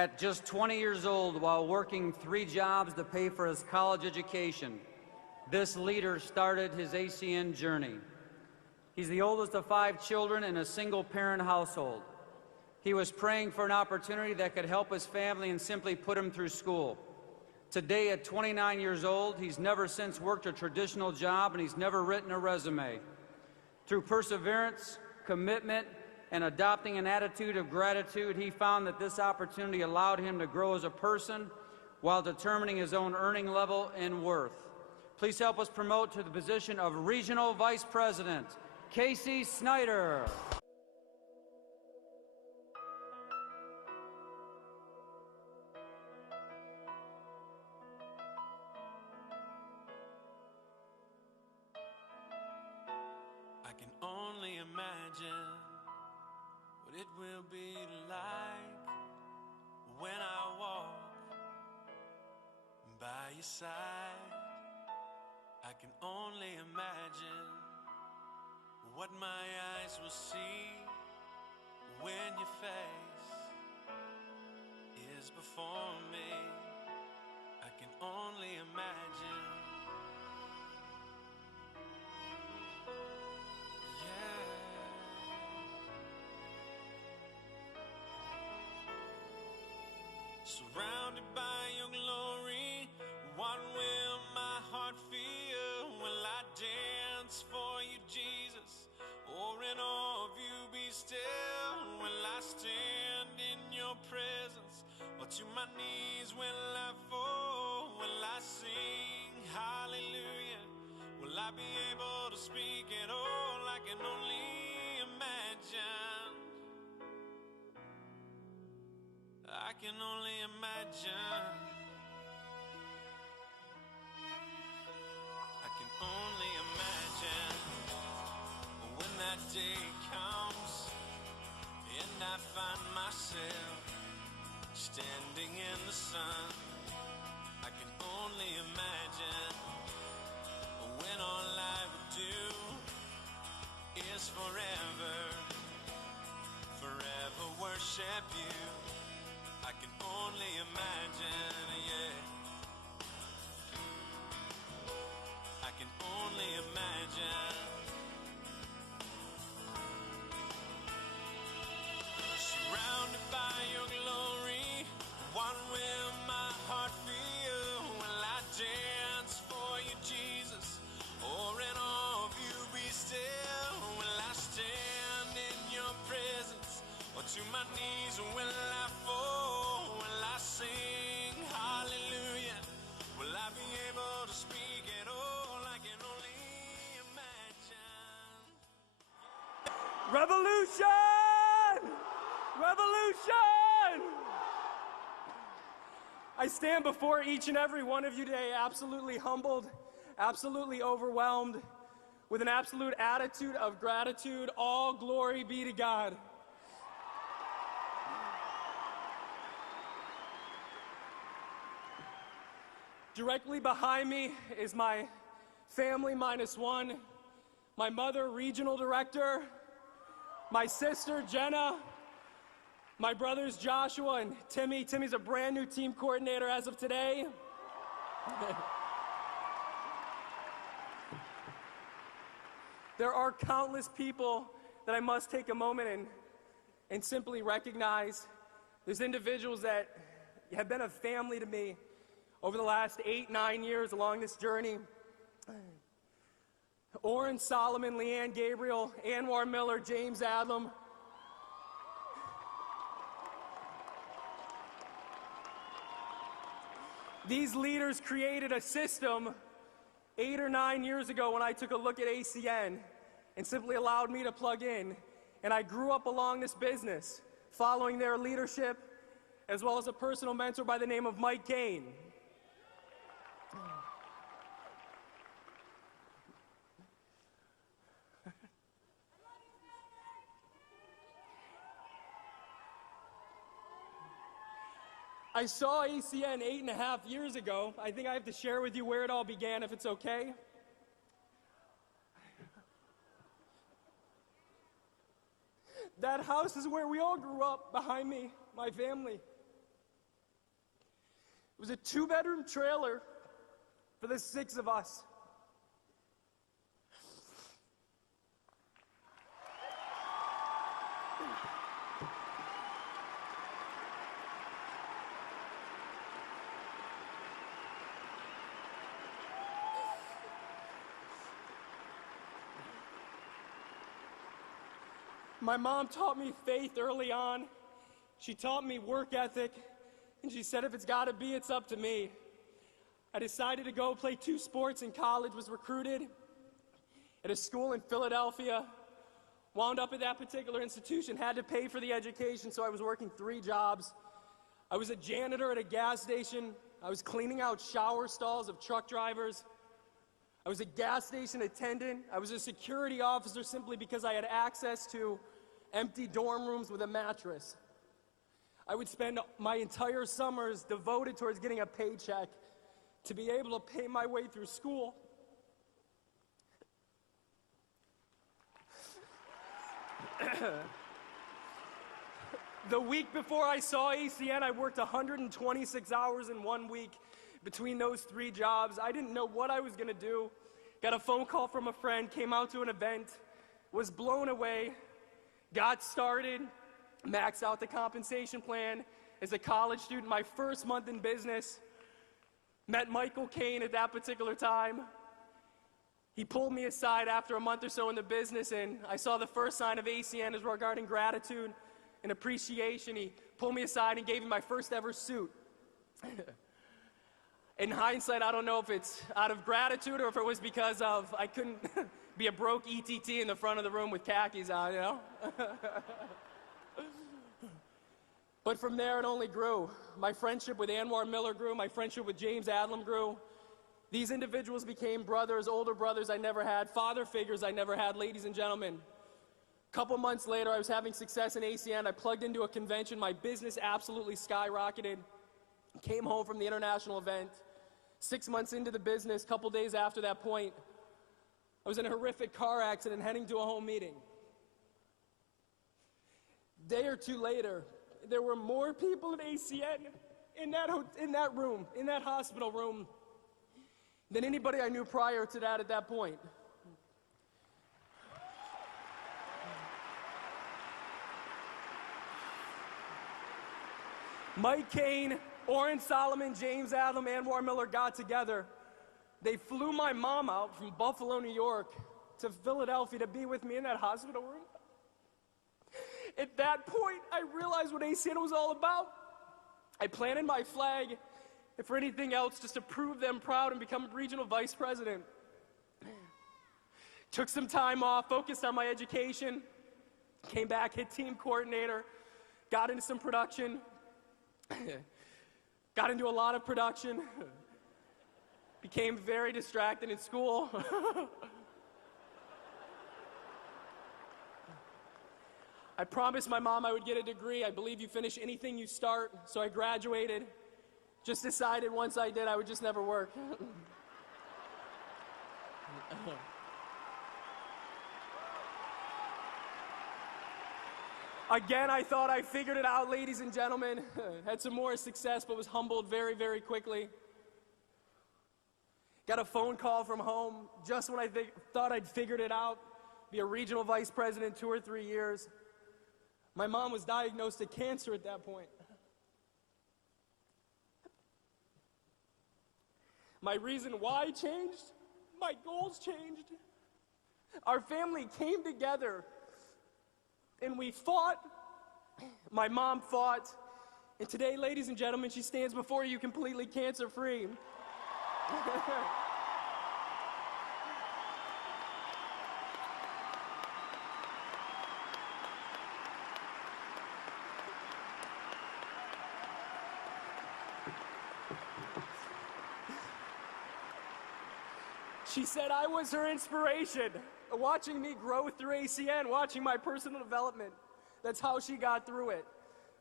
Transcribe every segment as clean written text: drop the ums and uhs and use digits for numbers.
At just 20 years old, while working 3 jobs to pay for his college education, this leader started his ACN journey. He's the oldest of 5 children in a single-parent household. He was praying for an opportunity that could help his family and simply put him through school. Today, at 29 years old, he's never since worked a traditional job and he's never written a resume. Through perseverance, commitment, and adopting an attitude of gratitude, he found that this opportunity allowed him to grow as a person while determining his own earning level and worth. Please help us promote to the position of Regional Vice President, Casey Snyder. I can only imagine what it will be like when I walk by your side. I can only imagine what my eyes will see when your face is before me. I can only imagine. Surrounded by your glory, what will my heart feel? Will I dance for you, Jesus? Or in awe of you be still? Will I stand in your presence? Or to my knees will I fall? Will I sing hallelujah? Will I be able to speak at all? I can only imagine. I can only imagine. I can only imagine when that day comes and I find myself standing in the sun. I can only imagine when all I would do is forever worship you. I can only imagine, yeah. I can only imagine. Surrounded by your glory, what will my heart feel? Will I dance for you, Jesus? Or in awe of you be still? Will I stand in your presence? Or to my knees will I fall? Will I sing hallelujah? Will I be able to speak at all? I can only imagine. Revolution! Revolution! I stand before each and every one of you today absolutely humbled, absolutely overwhelmed, with an absolute attitude of gratitude. All glory be to God. Directly behind me is my family minus one, my mother, regional director, my sister, Jenna, my brothers, Joshua and Timmy. Timmy's a brand new team coordinator as of today. There are countless people that I must take a moment and simply recognize. There's individuals that have been a family to me over the last 8-9 years along this journey. Oren Solomon, Leanne Gabriel, Anwar Miller, James Adlam. These leaders created a system 8 or 9 years ago when I took a look at ACN and simply allowed me to plug in. And I grew up along this business, following their leadership, as well as a personal mentor by the name of Mike Kane. I saw ACN 8.5 years ago. I think I have to share with you where it all began, if it's okay. That house is where we all grew up, behind me, my family. It was a 2-bedroom trailer for the 6 of us. My mom taught me faith early on. She taught me work ethic, and she said if it's gotta be, it's up to me. I decided to go play 2 sports in college, was recruited at a school in Philadelphia, wound up at that particular institution, had to pay for the education, so I was working 3 jobs. I was a janitor at a gas station. I was cleaning out shower stalls of truck drivers. I was a gas station attendant. I was a security officer simply because I had access to empty dorm rooms with a mattress. I would spend my entire summers devoted towards getting a paycheck to be able to pay my way through school. The week before I saw ACN, I worked 126 hours in 1 week between those 3 jobs. I didn't know what I was gonna do. Got a phone call from a friend, came out to an event, was blown away, got started, maxed out the compensation plan as a college student, my first month in business. Met Michael Caine at that particular time. He pulled me aside after a month or so in the business, and I saw the first sign of ACN is regarding gratitude and appreciation. He pulled me aside and gave me my first ever suit. In hindsight, I don't know if it's out of gratitude or if it was because of I couldn't be a broke ETT in the front of the room with khakis on, you know? But from there, it only grew. My friendship with Anwar Miller grew. My friendship with James Adlam grew. These individuals became brothers, older brothers I never had, father figures I never had, ladies and gentlemen. A couple months later, I was having success in ACN. I plugged into a convention. My business absolutely skyrocketed. Came home from the international event. 6 months into the business, a couple days after that point, I was in a horrific car accident heading to a home meeting. A day or 2 later, there were more people at ACN in that room, in that hospital room, than anybody I knew prior to that at that point. Mike Caine, Oren Solomon, James Adlam, Anwar Miller got together. They flew my mom out from Buffalo, New York to Philadelphia to be with me in that hospital room. At that point, I realized what ACN was all about. I planted my flag, if for anything else, just to prove them proud and become regional vice president. Took some time off, focused on my education, came back, hit team coordinator, got into some production, got into a lot of production, became very distracted in school. I promised my mom I would get a degree. I believe you finish anything you start, so I graduated. Just decided once I did, I would just never work. Again, I thought I figured it out, ladies and gentlemen. Had some more success, but was humbled very, very quickly. Got a phone call from home just when I thought I'd figured it out. Be a regional vice president 2 or 3 years. My mom was diagnosed with cancer at that point. My reason why changed, my goals changed. Our family came together and we fought. My mom fought. And today, ladies and gentlemen, she stands before you completely cancer-free. She said I was her inspiration, watching me grow through ACN, watching my personal development. That's how she got through it.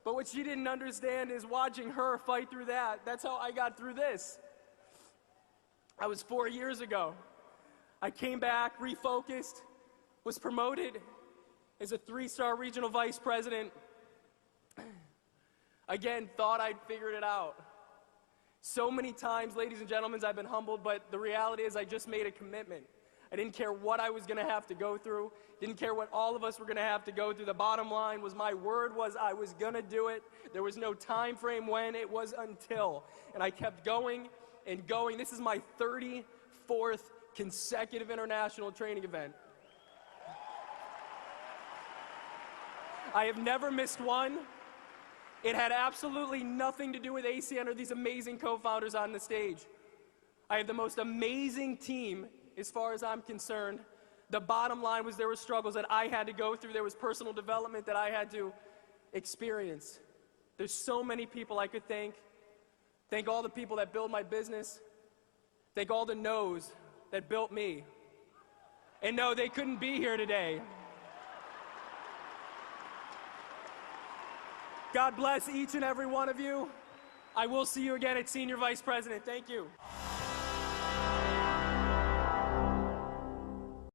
But what she didn't understand is watching her fight through that. That's how I got through this. I was 4 years ago. I came back, refocused, was promoted as a 3-star regional vice president. Again, thought I'd figured it out. So many times, ladies and gentlemen, I've been humbled, but the reality is I just made a commitment. I didn't care what I was going to have to go through. Didn't care what all of us were going to have to go through. The bottom line was my word was I was going to do it. There was no time frame when, it was until. And I kept going and going. This is my 34th consecutive international training event. I have never missed one. It had absolutely nothing to do with ACN or these amazing co-founders on the stage. I have the most amazing team as far as I'm concerned. The bottom line was there were struggles that I had to go through. There was personal development that I had to experience. There's so many people I could thank. Thank all the people that build my business. Thank all the no's that built me. And no, they couldn't be here today. God bless each and every one of you. I will see you again at Senior Vice President. Thank you.